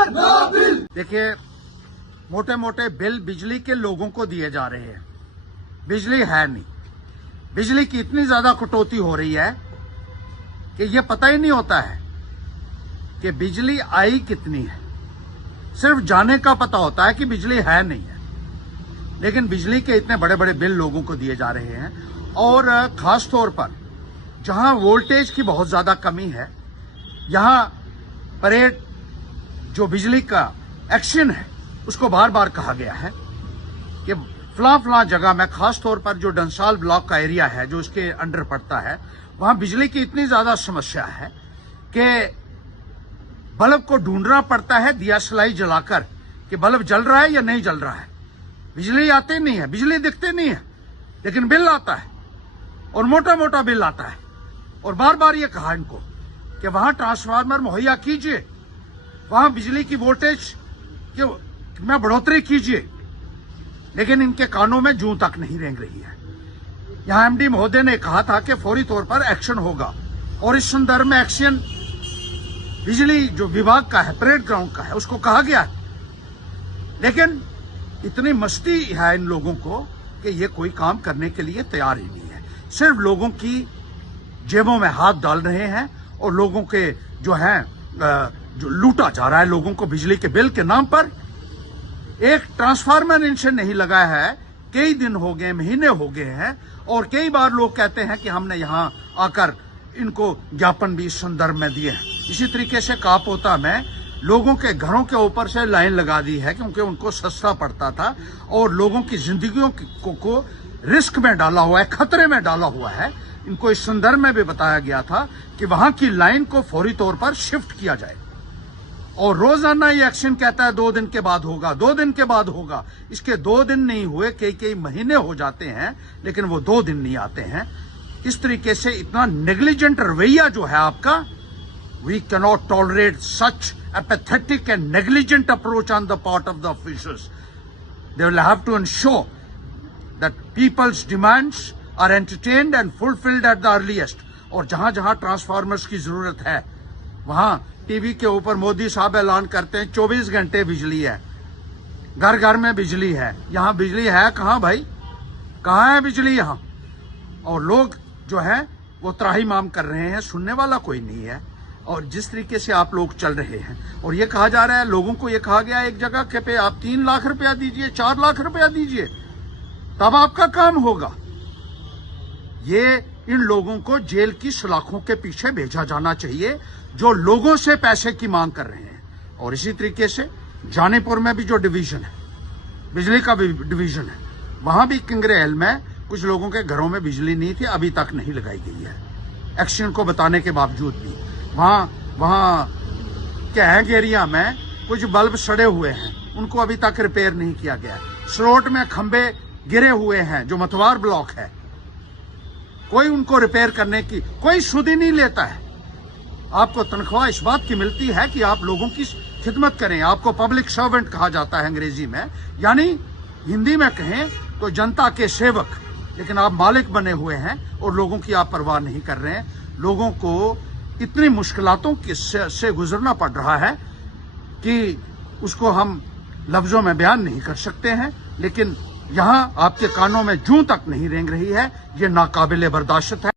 सरकार ना बिल। देखिए, मोटे मोटे बिल बिजली के लोगों को दिए जा रहे हैं, बिजली है नहीं। बिजली की इतनी ज्यादा कटौती हो रही है कि ये पता ही नहीं होता है कि बिजली आई कितनी है। सिर्फ जाने का पता होता है कि बिजली है नहीं है, लेकिन बिजली के इतने बड़े बड़े बिल लोगों को दिए जा रहे हैं। और खास तौर पर जहां वोल्टेज की बहुत ज्यादा कमी है, यहां परेड जो बिजली का एक्शन है उसको बार बार कहा गया है कि फला जगह में, खास तौर पर जो डंसाल ब्लॉक का एरिया है जो इसके अंडर पड़ता है, वहां बिजली की इतनी ज्यादा समस्या है कि बल्ब को ढूंढना पड़ता है दिया सलाई जलाकर कि बल्ब जल रहा है या नहीं जल रहा है। बिजली आती नहीं है, बिजली दिखती नहीं है, लेकिन बिल आता है और मोटा मोटा बिल आता है। और बार बार ये कहा इनको कि वहां ट्रांसफार्मर मुहैया कीजिए, वहां बिजली की वोल्टेज में बढ़ोतरी कीजिए, लेकिन इनके कानों में जूं तक नहीं रेंग रही है। यहां एमडी महोदय ने कहा था कि फौरी तौर पर एक्शन होगा, और इस संदर्भ में एक्शन बिजली जो विभाग का है, परेड ग्राउंड का है, उसको कहा गया है। लेकिन इतनी मस्ती है इन लोगों को कि ये कोई काम करने के लिए तैयार ही नहीं है। सिर्फ लोगों की जेबों में हाथ डाल रहे हैं और लोगों के जो है जो लूटा जा रहा है लोगों को बिजली के बिल के नाम पर। एक ट्रांसफार्मर इनसे नहीं लगा है, कई दिन हो गए, महीने हो गए हैं, और कई बार लोग कहते हैं कि हमने यहां आकर इनको ज्ञापन भी इस संदर्भ में दिए हैं। इसी तरीके से कापोता में लोगों के घरों के ऊपर से लाइन लगा दी है क्योंकि उनको सस्ता पड़ता था और लोगों की जिंदगियों को रिस्क में डाला हुआ है, खतरे में डाला हुआ है। इनको इस संदर्भ में भी बताया गया था कि वहां की लाइन को फौरी तौर पर शिफ्ट किया जाए। और रोजाना ये एक्शन कहता है 2 दिन के बाद होगा, 2 दिन के बाद होगा। इसके 2 दिन नहीं हुए, कई महीने हो जाते हैं, लेकिन वो 2 दिन नहीं आते हैं। इस तरीके से इतना नेग्लिजेंट रवैया जो है आपका, we cannot tolerate such apathetic and negligent approach on the part of the officials. They will have to ensure that people's demands are entertained and fulfilled at the earliest. और जहां जहां ट्रांसफार्मर्स की जरूरत है, वहां टीवी के ऊपर मोदी साहब ऐलान करते हैं 24 घंटे बिजली है, घर घर में बिजली है। यहां बिजली है कहां भाई, कहां है बिजली यहां? और लोग जो है वो त्राहिमाम कर रहे हैं, सुनने वाला कोई नहीं है। और जिस तरीके से आप लोग चल रहे हैं, और ये कहा जा रहा है, लोगों को ये कहा गया एक जगह के पे आप 3 लाख रुपया दीजिए, 4 लाख रुपया दीजिए, तब आपका काम होगा। ये इन लोगों को जेल की सलाखों के पीछे भेजा जाना चाहिए जो लोगों से पैसे की मांग कर रहे हैं। और इसी तरीके से जानीपुर में भी जो डिवीजन है, बिजली का भी डिवीजन है, वहां भी किंगरेल में कुछ लोगों के घरों में बिजली नहीं थी, अभी तक नहीं लगाई गई है, एक्शन को बताने के बावजूद भी। वहां कैंग एरिया में कुछ बल्ब सड़े हुए हैं, उनको अभी तक रिपेयर नहीं किया गया। स्लोट में खंबे गिरे हुए हैं जो मतवार ब्लॉक है, कोई उनको रिपेयर करने की कोई सुध ही नहीं लेता है। आपको तनख्वाह इस बात की मिलती है कि आप लोगों की खिदमत करें, आपको पब्लिक सर्वेंट कहा जाता है अंग्रेजी में, यानी हिंदी में कहें तो जनता के सेवक। लेकिन आप मालिक बने हुए हैं और लोगों की आप परवाह नहीं कर रहे हैं। लोगों को इतनी मुश्किलातों से गुजरना पड़ रहा है कि उसको हम लफ्जों में बयान नहीं कर सकते हैं। लेकिन यहां आपके कानों में जूं तक नहीं रेंग रही है, ये नाकाबिले बर्दाश्त है।